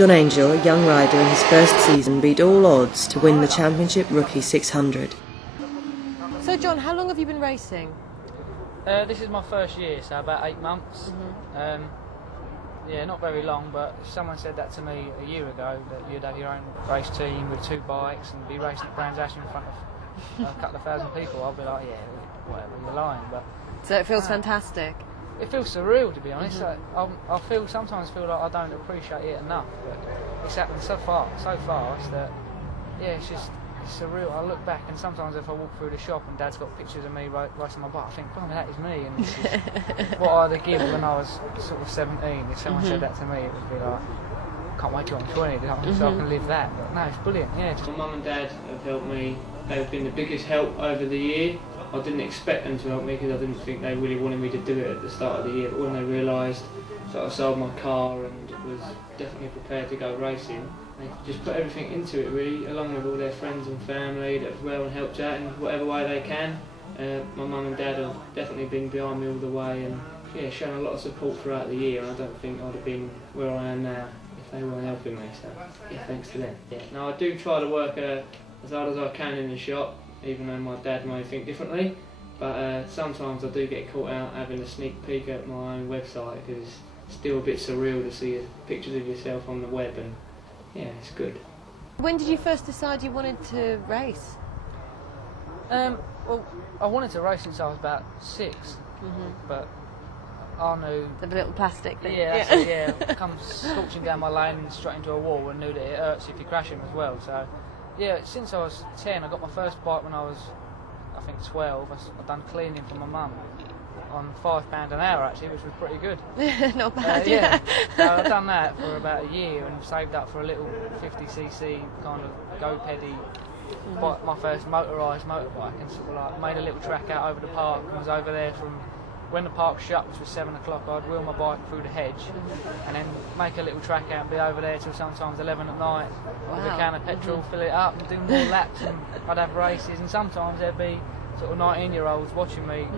John Angel, a young rider in his first season, beat all odds to win the Championship Rookie 600. So John, how long have you been racing? This is my first year, so about 8 months. Yeah, not very long, but someone said that to me a year ago, that you'd have your own race team with 2 bikes and be racing at Brands Hatch in front of a couple of thousand people. I'll be like, yeah, whatever, you're lying. But So it feels fantastic. it feels surreal, to be honest. I sometimes feel like I don't appreciate it enough, but it's happened so fast that, yeah, it's surreal. I look back and sometimes if I walk through the shop and Dad's got pictures of me racing my bike, I think, oh, that is me. And it's just what I'd have given when I was sort of 17. If someone said that to me, it would be like, can't wait till I'm 20 so I can live that. But no, it's brilliant. Yeah. My mum and Dad have helped me. They've been the biggest help over the year. I didn't expect them to help me because I didn't think they really wanted me to do it at the start of the year. But when they realised that I sold my car and was definitely prepared to go racing, they just put everything into it really, along with all their friends and family that have well and helped out in whatever way they can. My mum and Dad have definitely been behind me all the way and shown a lot of support throughout the year, and I don't think I'd have been where I am now if they weren't helping me, so thanks to them. Now I do try to work as hard as I can in the shop, even though my dad may think differently, but sometimes I do get caught out having a sneak peek at my own website because it's still a bit surreal to see pictures of yourself on the web, and it's good. When did you first decide you wanted to race? Well, I wanted to race since I was about 6, but I knew... The little plastic thing. Yeah, that's it, I come scorching down my lane and straight into a wall and knew that it hurts if you crash him as well, so... Yeah, since I was 10, I got my first bike when I was, I think, 12. I'd done cleaning for my mum on £5 an hour actually, which was pretty good. Not bad, So I'd done that for about a year and saved up for a little 50cc kind of go-peddy, my first motorised motorbike, and sort of like made a little track out over the park and was over there from when the park shut, which was 7 o'clock. I'd wheel my bike through the hedge and then make a little track out and be over there till sometimes 11 at night with a can of petrol, fill it up and do more laps, and I'd have races, and sometimes there'd be sort of 19-year-olds watching me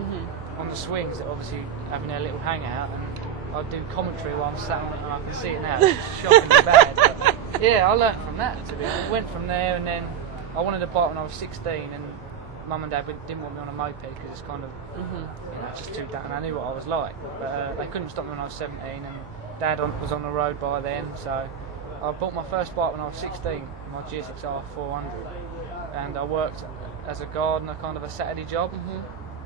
on the swings that obviously having their little hangout, and I'd do commentary while I'm sat on it, and I can see it now, it's shockingly bad. But yeah, I learnt from that, to be honest. Went from there, and then I wanted a bike when I was 16, and Mum and Dad didn't want me on a moped because it's kind of, just too down. I knew what I was like, but they couldn't stop me when I was 17, and Dad was on the road by then, so I bought my first bike when I was 16, my GSXR 400, and I worked as a gardener, kind of a Saturday job.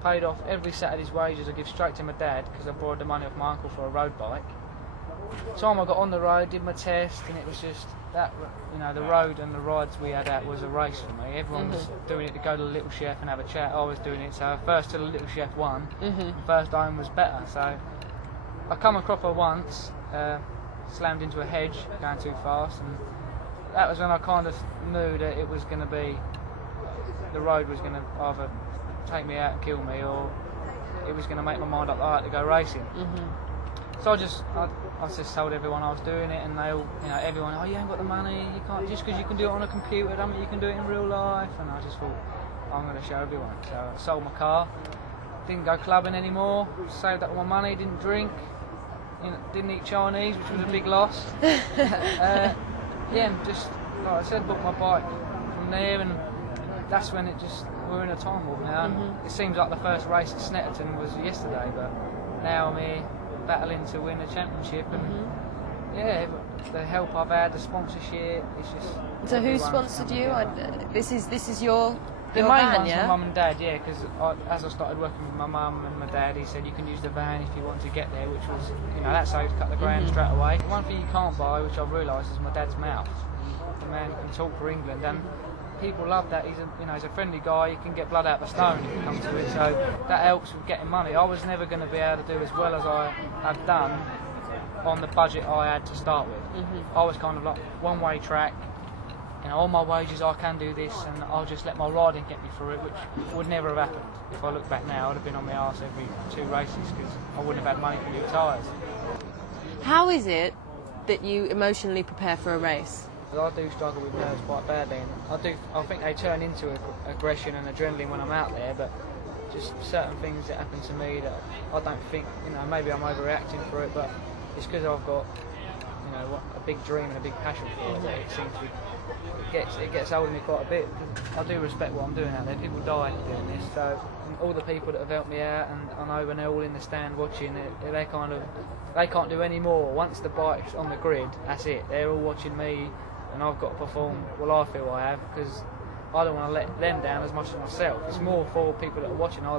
Paid off every Saturday's wages I give straight to my dad because I borrowed the money off my uncle for a road bike. Time I got on the road, did my test, and it was just that, the road and the rides we had out was a race for me. Everyone was doing it to go to the Little Chef and have a chat. I was doing it, so first to the Little Chef won, and first home was better. So I come a cropper once, slammed into a hedge going too fast, and that was when I kind of knew that it was going to be, the road was going to either take me out and kill me, or it was going to make my mind up that I had to go racing. So I just told everyone I was doing it, and they all, everyone, oh, you ain't got the money, you can't, just because you can do it on a computer, I mean, you can do it in real life. And I just thought, I'm going to show everyone. So I sold my car, didn't go clubbing anymore, saved up all my money, didn't drink, didn't eat Chinese, which was a big loss. And just, like I said, bought my bike from there, and that's when we're in a time warp now. And it seems like the first race at Snetterton was yesterday, but now I'm here battling to win a championship, and the help I've had, the sponsorship, it's just... So who sponsored you? This is your The main van, one's yeah? my mum and dad, yeah, because as I started working with my mum and my dad, he said you can use the van if you want to get there, which was, that saved a couple of grand straight away. One thing you can't buy, which I've realised, is my dad's mouth. The man can talk for England, and people love that. He's a friendly guy. You can get blood out of a stone if you come to it, so that helps with getting money. I was never going to be able to do as well as I have done on the budget I had to start with. I was kind of like one-way track. All my wages, I can do this, and I'll just let my riding get me through it, which would never have happened. If I look back now, I'd have been on my arse every 2 races because I wouldn't have had money for new tyres. How is it that you emotionally prepare for a race? I do struggle with nerves quite badly, and I think they turn into aggression and adrenaline when I'm out there, but just certain things that happen to me that I don't think, maybe I'm overreacting for it, but it's because I've got a big dream and a big passion for it. But it seems to it gets hold of me quite a bit. I do respect what I'm doing out there. People die doing this, so all the people that have helped me out, and I know when they're all in the stand watching it, they can't do any more. Once the bike's on the grid, that's it. They're all watching me, and I've got to perform. Well, I feel I have, because I don't want to let them down as much as myself. It's more for people that are watching. I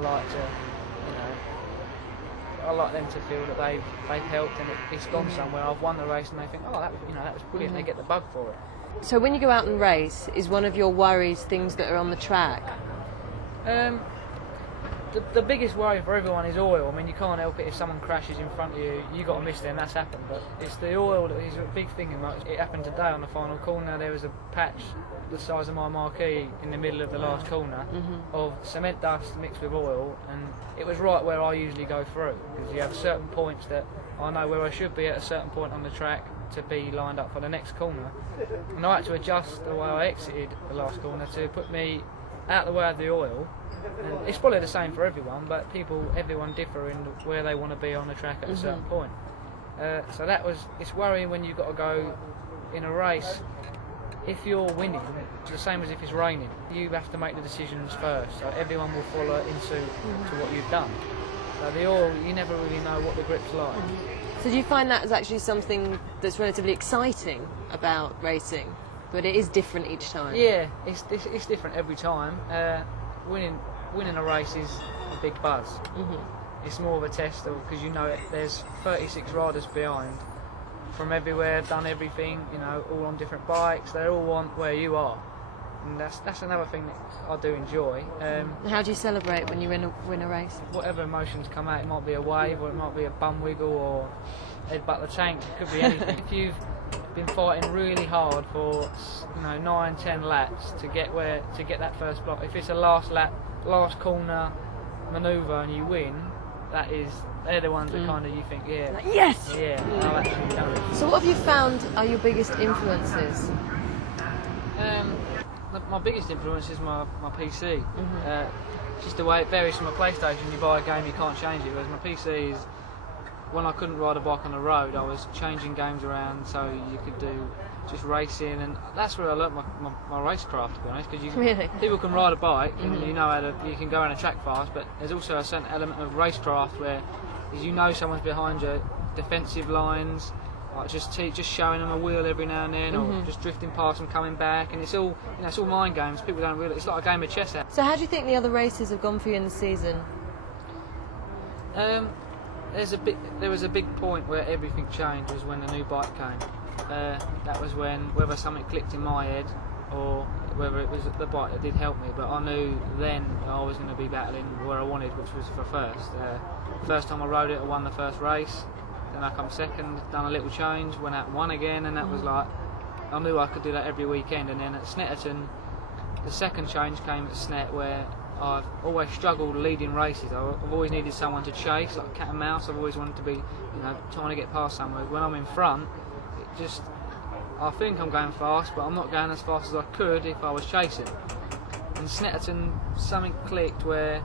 like them to feel that they've helped and it's gone somewhere. I've won the race, and they think, oh, that was brilliant. They get the bug for it. So when you go out and race, is one of your worries things that are on the track? The biggest worry for everyone is oil. I mean, you can't help it if someone crashes in front of you. You got to miss them. That's happened. But it's the oil that is a big thing. It happened today on the final corner. There was a patch the size of my marquee in the middle of the last corner of cement dust mixed with oil, and it was right where I usually go through, because you have certain points that I know where I should be at a certain point on the track to be lined up for the next corner, and I had to adjust the way I exited the last corner to put me out the way of the oil. And it's probably the same for everyone, but everyone differ in where they want to be on the track at a certain point. So it's worrying when you've got to go in a race. If you're winning, it's the same as if it's raining. You have to make the decisions first, so everyone will follow into what you've done. So the oil, you never really know what the grip's like. So do you find that is actually something that's relatively exciting about racing, but it is different each time? Yeah, it's different every time. Winning a race is a big buzz. It's more of a test, because there's 36 riders behind from everywhere, done everything, all on different bikes. They all want where you are, and that's another thing that I do enjoy. How do you celebrate when you win a race? Whatever emotions come out, it might be a wave, or it might be a bum wiggle, or headbutt the tank. It could be anything. If you've been fighting really hard for 9-10 laps to get that first block, if it's a last lap, last corner manoeuvre and you win, they're the ones that kind of you think, yes, I've actually done it. So what have you found are your biggest influences? My biggest influence is my PC. Just the way it varies from a PlayStation. You buy a game, you can't change it, whereas my PC is, when I couldn't ride a bike on the road, I was changing games around so you could do just racing, and that's where I learnt my racecraft, to be honest, because people can ride a bike and you can go around a track fast, but there's also a certain element of racecraft where someone's behind you, defensive lines, like just showing them a wheel every now and then, or just drifting past them, coming back, and it's all it's all mind games. People don't realise it's like a game of chess. So how do you think the other races have gone for you in the season? There was a big point where everything changed, was when the new bike came. That was when, whether something clicked in my head or whether it was the bike that did help me, but I knew then I was going to be battling where I wanted, which was for first. First time I rode it, I won the first race, then I come second, done a little change, went out and won again, and that was like, I knew I could do that every weekend. And then at Snetterton, the second change came at Snet, where I've always struggled leading races. I've always needed someone to chase, like cat and mouse. I've always wanted to be, trying to get past somewhere. When I'm in front, I think I'm going fast, but I'm not going as fast as I could if I was chasing. In Snetterton, something clicked where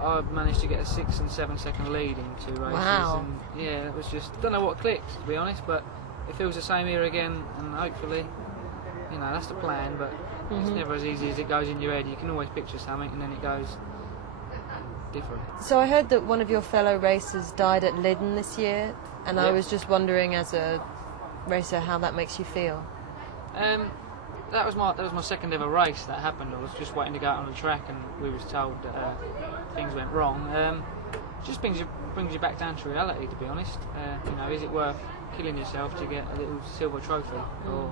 I managed to get a 6 and 7 second lead in 2 races. Wow. And it was just, don't know what clicked, to be honest, but it feels the same here again, and hopefully, that's the plan, but it's never as easy as it goes in your head. You can always picture something and then it goes different. So I heard that one of your fellow racers died at Lyddon this year, and I was just wondering, as a racer, how that makes you feel. That was my second ever race that happened. I was just waiting to go out on the track, and we was told that things went wrong. Just brings you back down to reality, to be honest. Is it worth killing yourself to get a little silver trophy? Or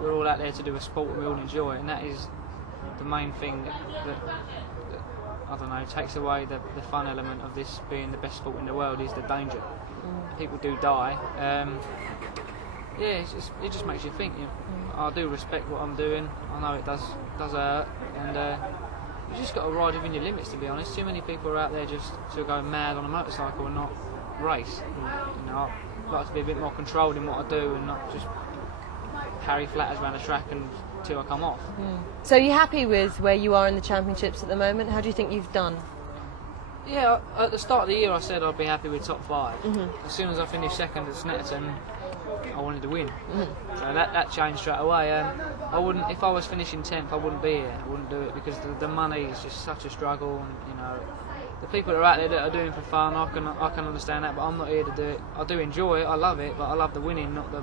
we're all out there to do a sport and we all enjoy it, and that is the main thing that I don't know, takes away the fun element of this being the best sport in the world, is the danger. People do die. It just makes you think. I do respect what I'm doing. I know it does hurt, and you just got to ride within your limits, to be honest. Too many people are out there just to go mad on a motorcycle and not race. I'd like to be a bit more controlled in what I do and not just carry flatters around the track until I come off. So are you happy with where you are in the championships at the moment? How do you think you've done? Yeah, at the start of the year I said I'd be happy with top 5. As soon as I finished second at Snetterton, I wanted to win. So that changed straight away. I wouldn't, if I was finishing 10th, I wouldn't be here. I wouldn't do it because the money is just such a struggle, and you know, the people that are out there that are doing it for fun, I can understand that, but I'm not here to do it. I do enjoy it, I love it, but I love the winning, not the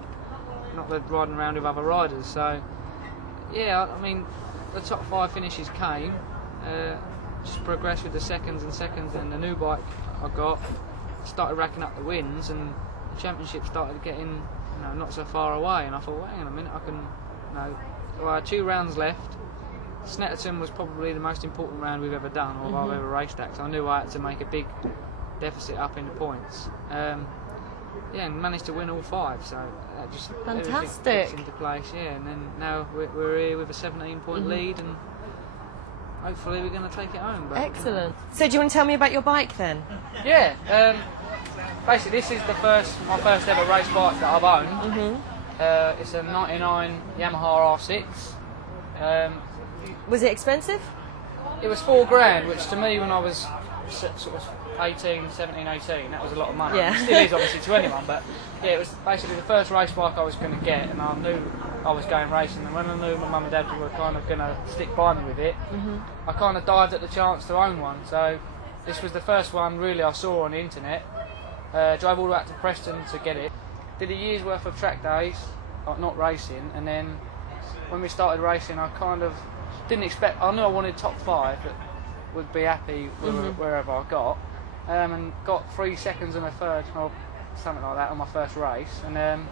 riding around with other riders. So yeah, I mean, the top 5 finishes came. Just progressed with the seconds, and the new bike I got started racking up the wins, and the championship started getting, you know, not so far away. And I thought, well, hang on a minute, I can, you know, well, I had 2 rounds left. Snetterton was probably the most important round we've ever done, or I've ever raced at. So I knew I had to make a big deficit up in the points. Yeah, and managed to win all 5. So that just fantastic. Fits into place. Yeah, and then now we're here with a 17-point lead, and hopefully we're going to take it home. But, excellent. So do you want to tell me about your bike then? Yeah. Basically, this is my first ever race bike that I've owned. It's a '99 Yamaha R6. Was it expensive? It was $4,000, which to me, when I was sort of 17, 18, that was a lot of money. Yeah. It still is, obviously, to anyone, but yeah, it was basically the first race bike I was going to get, and I knew I was going racing, and when I knew my mum and dad were kind of going to stick by me with it, I kind of dived at the chance to own one. So this was the first one really I saw on the internet. Drove all the way out to Preston to get it. Did a year's worth of track days, not racing, and then when we started racing, I kind of didn't expect. I knew I wanted top 5, but would be happy wherever I got, and got 3 seconds and a third, or something like that, on my first race, and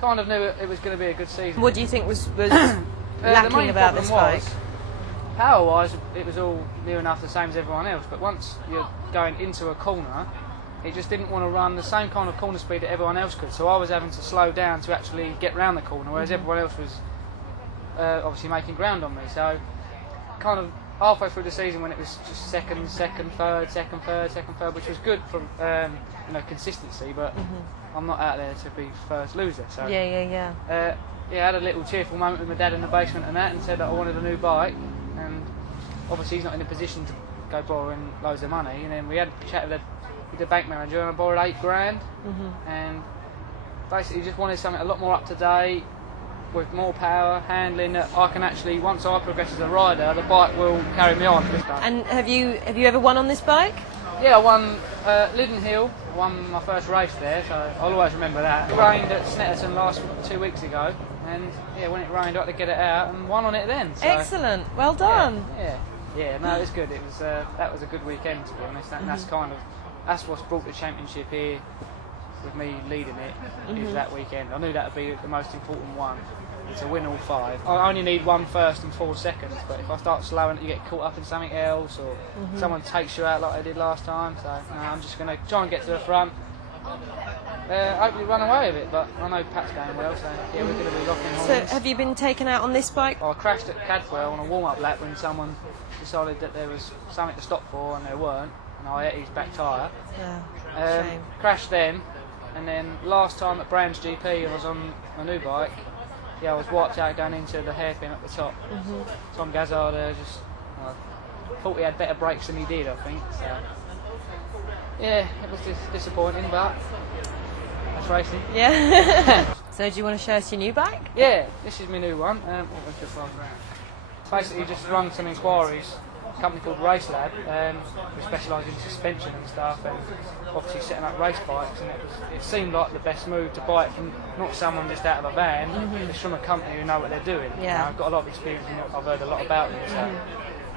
kind of knew it was going to be a good season. What do you think was The lacking main about problem this bike? was, power-wise, it was all near enough the same as everyone else, but once you're going into a corner, it just didn't want to run the same kind of corner speed that everyone else could, so I was having to slow down to actually get round the corner, whereas everyone else was obviously making ground on me. So kind of halfway through the season, when it was just second, third, which was good for you know, consistency, but I'm not out there to be first loser. So Yeah. I had a little cheerful moment with my dad in the basement and that, and said that I wanted a new bike, and obviously he's not in a position to go borrowing loads of money, and then we had a chat with the bank manager, and I borrowed $8,000, and basically just wanted something a lot more up to date, with more power, handling, that I can actually, once I progress as a rider, the bike will carry me on. And have you ever won on this bike? Yeah, I won Lydden Hill, won my first race there, so I'll always remember that. It rained at Snetterton 2 weeks ago, and yeah, when it rained I had to get it out and won on it then. So, Excellent, well done. Yeah, no, it was good. It was that was a good weekend, to be honest. And that's what's brought the championship here, with me leading it, is that weekend. I knew that would be the most important one, to win all 5. I only need 1 first and 4 seconds, but if I start slowing, you get caught up in something else, or someone takes you out like I did last time. So no, I'm just going to try and get to the front. Hopefully run away with it, but I know Pat's going well, so yeah, we're going to be locking horns. So have you been taken out on this bike? I crashed at Cadwell on a warm-up lap when someone decided that there was something to stop for, and there weren't, and I hit his back tyre. Yeah, shame. Crashed then, and then last time at Brands GP I was on my new bike. Yeah, I was wiped out going into the hairpin at the top. Tom Gazzard just thought he had better brakes than he did, I think. So yeah, it was disappointing, but that's racing. Yeah. So do you want to show us your new bike? Yeah, this is my new one. Basically, just run some inquiries. A company called Race Lab, we specialise in suspension and stuff, and obviously setting up race bikes. And it seemed like the best move to buy it from not someone just out of a van. It's from a company who know what they're doing. Yeah. You know, I've got a lot of experience, and I've heard a lot about them. So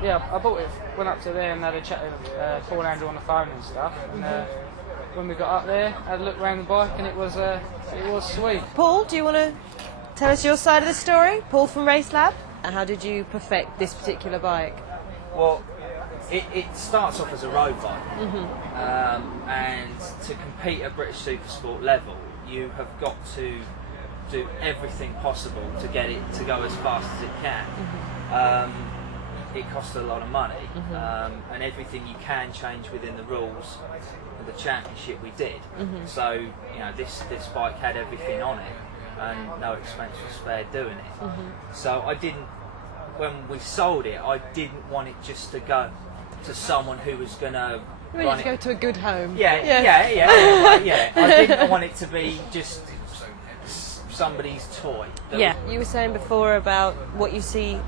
yeah, I bought it. Went up to there and had a chat with Paul Andrew on the phone and stuff. And when we got up there, had a look around the bike, and it was sweet. Paul, do you want to tell us your side of the story? Paul from Race Lab. How did you perfect this particular bike? Well, it starts off as a road bike, and to compete at British Supersport level, you have got to do everything possible to get it to go as fast as it can. It costs a lot of money, and everything you can change within the rules of the championship we did. So you know, this bike had everything on it, and no expense was spared doing it. So I didn't. When we sold it, I didn't want it just to go to someone who was going to run it. Go to a good home. Yeah. I didn't want it to be just somebody's toy. Yeah. You were saying before about what you see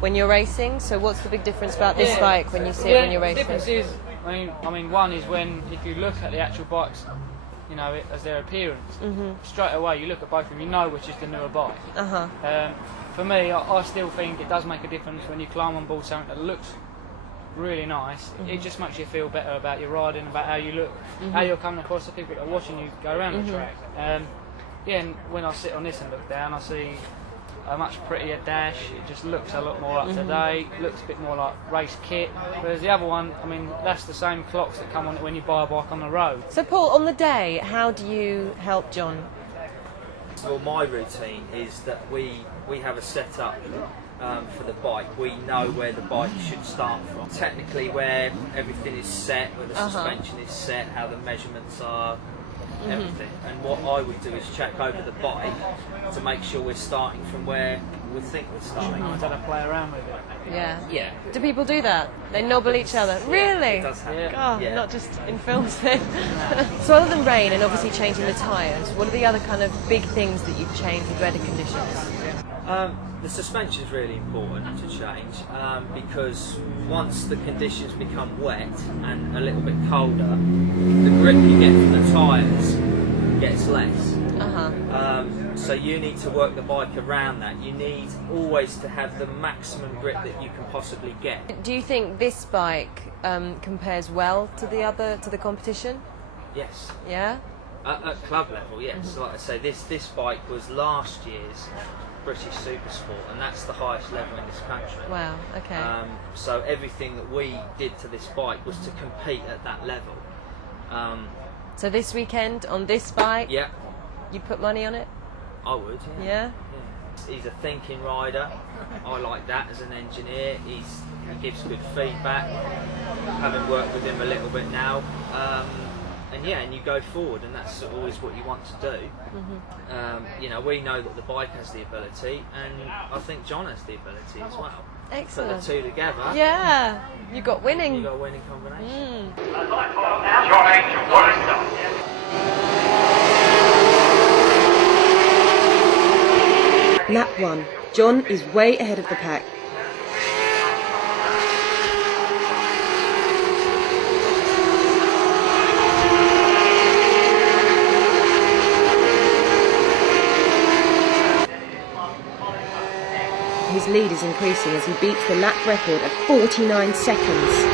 when you're racing. So what's the big difference about this bike when you see it when you're racing? The difference is, I mean, one is when if you look at the actual bikes, you know, as their appearance, straight away you look at both of them, you know which is the newer bike. For me, I still think it does make a difference when you climb on board something that looks really nice. It just makes you feel better about your riding, about how you look, how you're coming across the people that are watching you go around the track. Yeah, and when I sit on this and look down, I see a much prettier dash. It just looks a lot more up to date, looks a bit more like race kit. Whereas the other one, I mean, that's the same clocks that come on when you buy a bike on the road. So Paul, on the day, how do you help John? Well, my routine is that we have a setup for the bike. We know where the bike should start from. Technically, where everything is set, where the suspension is set, how the measurements are, everything. And what I would do is check over the bike to make sure we're starting from where we think we're starting. Instead of play around with it. Yeah. Do people do that? They nobble each other? Really? It does happen. God, Yeah. not just in films then. So other than rain and obviously changing the tyres, what are the other kind of big things that you've changed with weather conditions? The suspension is really important to change because once the conditions become wet and a little bit colder, the grip you get from the tyres gets less. So you need to work the bike around that. You need always to have the maximum grip that you can possibly get. Do you think this bike compares well to the competition? Yes. Yeah? At club level, yes. Like I say, this bike was last year's British Supersport, and that's the highest level in this country. Wow, okay. So everything that we did to this bike was to compete at that level. So this weekend on this bike, Yeah, you'd put money on it? I would. Yeah? He's a thinking rider. I like that as an engineer. He gives good feedback. Having worked with him a little bit now, and you go forward, and that's always what you want to do. You know, we know that the bike has the ability, and I think John has the ability as well. Excellent. Put the two together. Yeah, you got winning. You got a winning combination. John Angel, what is that? Lap 1. John is way ahead of the pack. His lead is increasing as he beats the lap record at 49 seconds.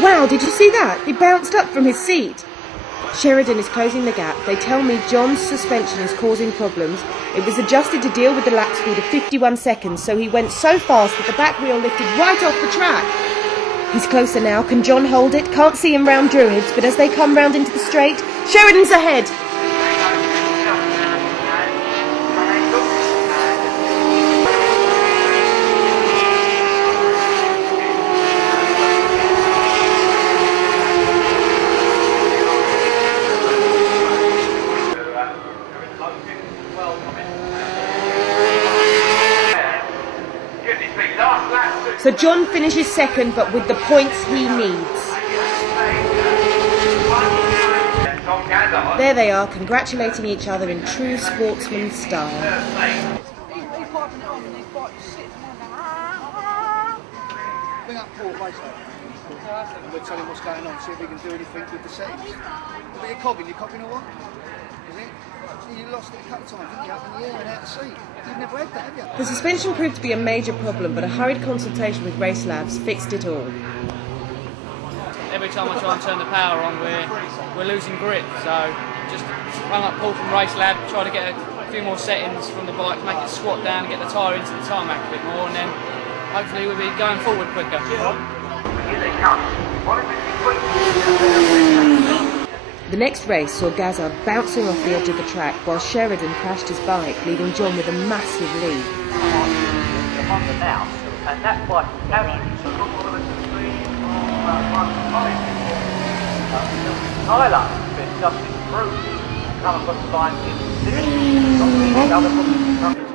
Wow, did you see that? He bounced up from his seat. Sheridan is closing the gap. They tell me John's suspension is causing problems. It was adjusted to deal with the lap speed of 51 seconds, so he went so fast that the back wheel lifted right off the track. He's closer now. Can John hold it? Can't see him round Druids, but as they come round into the straight, Sheridan's ahead. So John finishes second, but with the points he needs. There they are, congratulating each other in true sportsman style. Bring up Paul later. And we'll tell him what's going on, see if we can do anything with the settings. A bit of cogging, you cogging or what? Is it? You lost it a couple of times, didn't you? Up in the air and out to sea. You've never had that, have you? The suspension proved to be a major problem, but a hurried consultation with Race Labs fixed it all. Every time I try and turn the power on, we're losing grip. So just rung up Paul from Race Lab, try to get a few more settings from the bike, make it squat down, get the tyre into the tarmac a bit more, and then hopefully we'll be going forward quicker. The next race saw Gazza bouncing off the edge of the track while Sheridan crashed his bike, leaving John with a massive lead.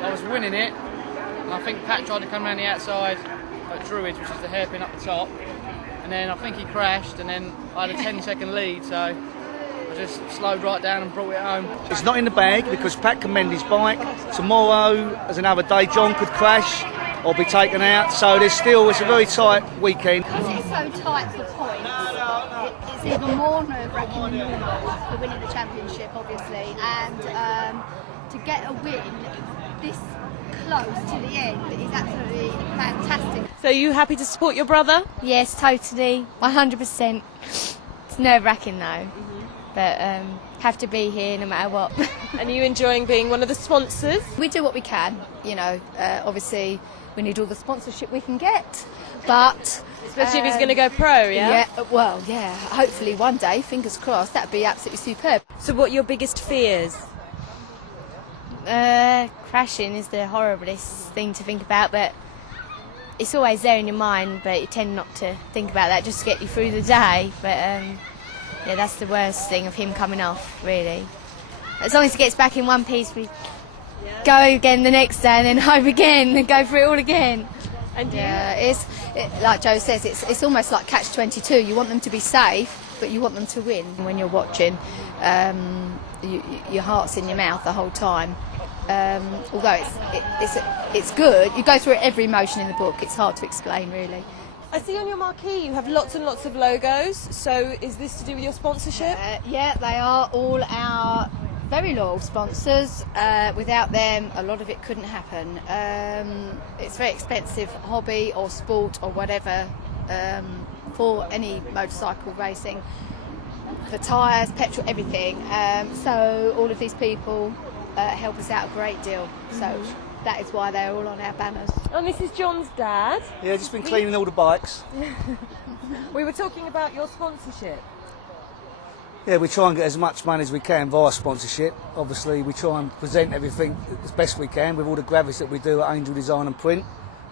I was winning it, and I think Pat tried to come around the outside, at Druids, which is the hairpin up the top, and then I think he crashed, and then I had a 10-second lead, so I just slowed right down and brought it home. It's not in the bag because Pat can mend his bike. Tomorrow, as another day, John could crash or be taken out, so it's a very tight weekend. Because it's so tight for points, it's even more nerve-wracking than normal for winning the championship, obviously, and to get a win this close to the end is absolutely fantastic. So are you happy to support your brother? Yes, totally, 100%. It's nerve-wracking though, but have to be here no matter what. And are you enjoying being one of the sponsors? We do what we can, you know, obviously we need all the sponsorship we can get, but... Especially if he's going to go pro, yeah? Yeah, hopefully one day, fingers crossed, that'd be absolutely superb. So what are your biggest fears? Crashing is the horriblest thing to think about, but it's always there in your mind, but you tend not to think about that just to get you through the day. But yeah, that's the worst thing of him coming off, really. As long as he gets back in one piece, we go again the next day and then hope again and go through it all again. And Yeah, like Joe says, it's almost like catch-22. You want them to be safe, but you want them to win. When you're watching, your heart's in your mouth the whole time. Although it's good, you go through every emotion in the book. It's hard to explain, really. I see on your marquee you have lots and lots of logos, so is this to do with your sponsorship? Yeah, they are all our very loyal sponsors. Without them, a lot of it couldn't happen. It's a very expensive hobby or sport or whatever for any motorcycle racing. For tyres, petrol, everything. So all of these people help us out a great deal. So that is why they're all on our banners. And this is John's dad. Yeah, just been cleaning all the bikes. We were talking about your sponsorship. Yeah, we try and get as much money as we can via sponsorship. Obviously, we try and present everything as best we can with all the graphics that we do at Angel Design and Print.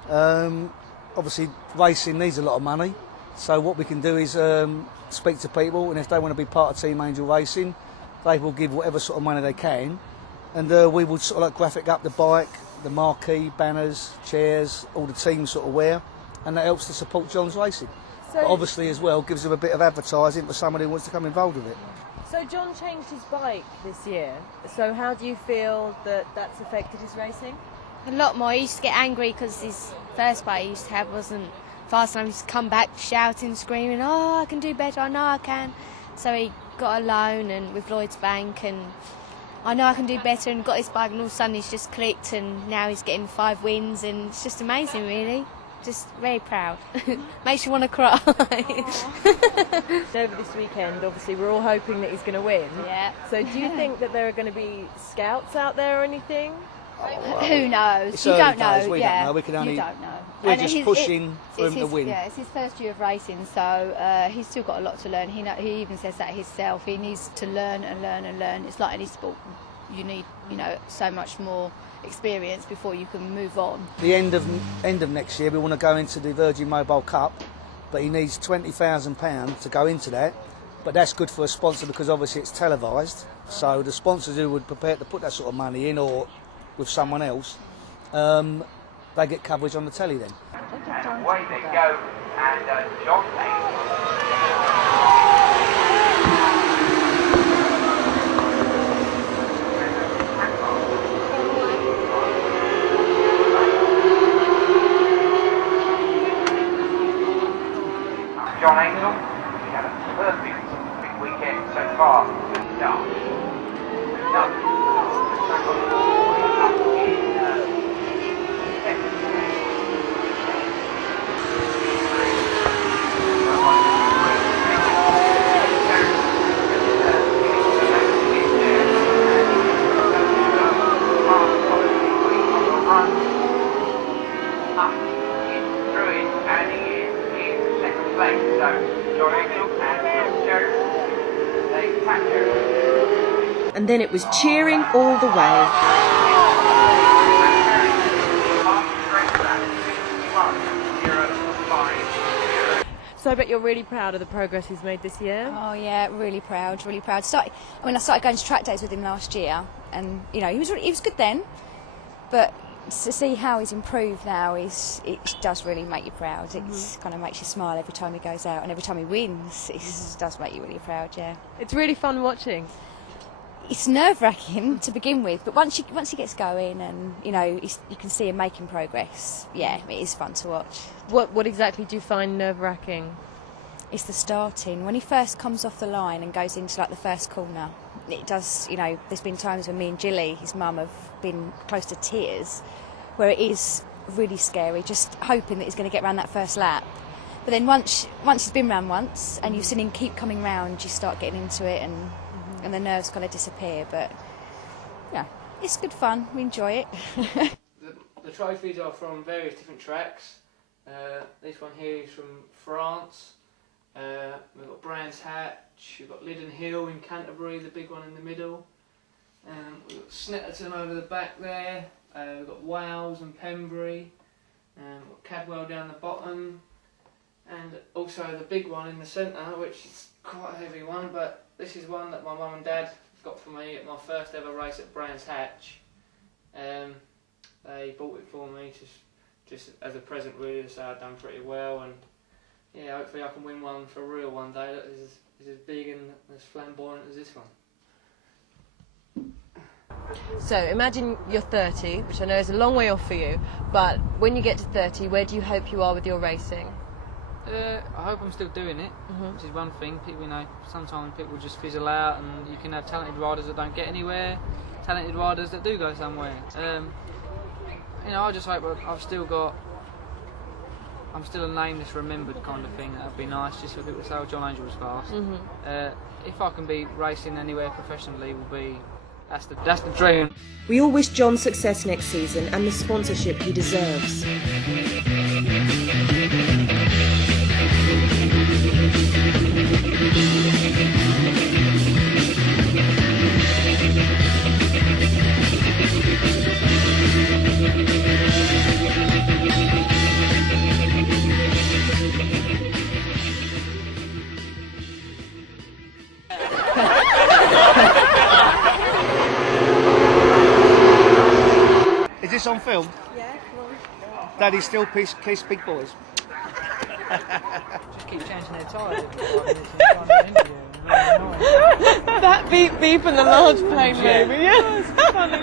Obviously, racing needs a lot of money, so what we can do is speak to people, and if they want to be part of Team Angel Racing, they will give whatever sort of money they can, and we will sort of like graphic up the bike, the marquee, banners, chairs, all the teams sort of wear, and that helps to support John's racing. So, But obviously as well gives them a bit of advertising for somebody who wants to come involved with it. so John changed his bike this year. So how do you feel that that's affected his racing? A lot more. He used to get angry because his first bike he used to have wasn't fast enough. He used to come back shouting, screaming, "Oh, I can do better, I know I can." So he got a loan and with Lloyd's Bank, and I know I can do better, and got his bike, and all of a sudden he's just clicked, and now he's getting 5 wins, and it's just amazing, really. Just very proud. Makes you want to cry. Over this weekend, obviously, we're all hoping that he's going to win. Yeah. So do you think that there are going to be scouts out there or anything? Who knows? It's You early don't know. days, we don't know. We can only- You don't know. We're And just he's- pushing for him to his, win. Yeah, it's his first year of racing, so he's still got a lot to learn. He even says that himself. He needs to learn and learn and learn. It's like any sport. You need, so much more experience before you can move on. The end of next year we want to go into the Virgin Mobile Cup, but he needs £20,000 to go into that. But that's good for a sponsor because obviously it's televised. So the sponsors who would prepare to put that sort of money in, or with someone else, they get coverage on the telly then. And away they go, and John John Angel, we had a perfect weekend so far. Good start. And then it was cheering all the way. So I bet you're really proud of the progress he's made this year. Oh yeah, really proud, really proud. I started going to track days with him last year, and he was good then, but to see how he's improved now, it does really make you proud. It kind of makes you smile every time he goes out, and every time he wins, it does make you really proud, yeah. It's really fun watching. It's nerve-wracking to begin with, but once he gets going and, you know, you can see him making progress, yeah, it is fun to watch. What exactly do you find nerve-wracking? It's the starting. When he first comes off the line and goes into like the first corner, it does, you know, there's been times when me and Gilly, his mum, have been close to tears, where it is really scary, just hoping that he's going to get round that first lap. But then once he's been round once and you've seen him keep coming round, you start getting into it and the nerves kind of disappear. But yeah, it's good fun. We enjoy it. The trophies are from various different tracks. This one here is from France. We've got Brands Hatch, we've got Liddon Hill in Canterbury, the big one in the middle. We've got Snetterton over the back there. We've got Wales and Pembury. We've got Cadwell down the bottom. And also the big one in the centre, which is quite a heavy one, but this is one that my mum and dad got for me at my first ever race at Brands Hatch. They bought it for me just as a present, really, to say I'd done pretty well, and yeah, hopefully I can win one for real one day that is as big and as flamboyant as this one. So imagine you're 30, which I know is a long way off for you, but when you get to 30, where do you hope you are with your racing? I hope I'm still doing it, which is one thing. People, you know, sometimes people just fizzle out, and you can have talented riders that don't get anywhere, talented riders that do go somewhere. You know, I just hope I'm still a name that's remembered kind of thing. That'd be nice, just so people say, oh, John Angel was fast. If I can be racing anywhere professionally, that's the dream. We all wish John success next season and the sponsorship he deserves. Is this on film? Yeah, come on. Daddy still kiss big boys. Just keep changing their tyres every 5 minutes and trying to interview them. Really annoying. That beep beep and the large plane movie, yeah, it's funny.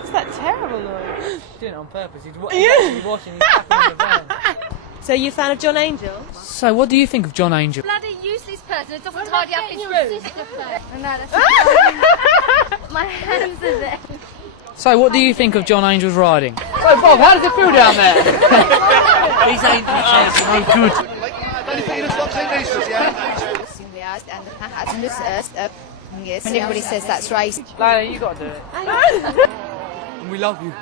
It's that terrible noise. He's doing it on purpose. He's actually watching, he's tapping in the van. So you a fan of John Angel? So what do you think of John Angel? Bloody useless person who doesn't tidy up his room. No, that's my hands are there. So what do you think of John Angel's riding? So Bob, how does it feel down there? These Angel chairs are good. Yes, and everybody says that's race. Layla, you got to do it. We love you.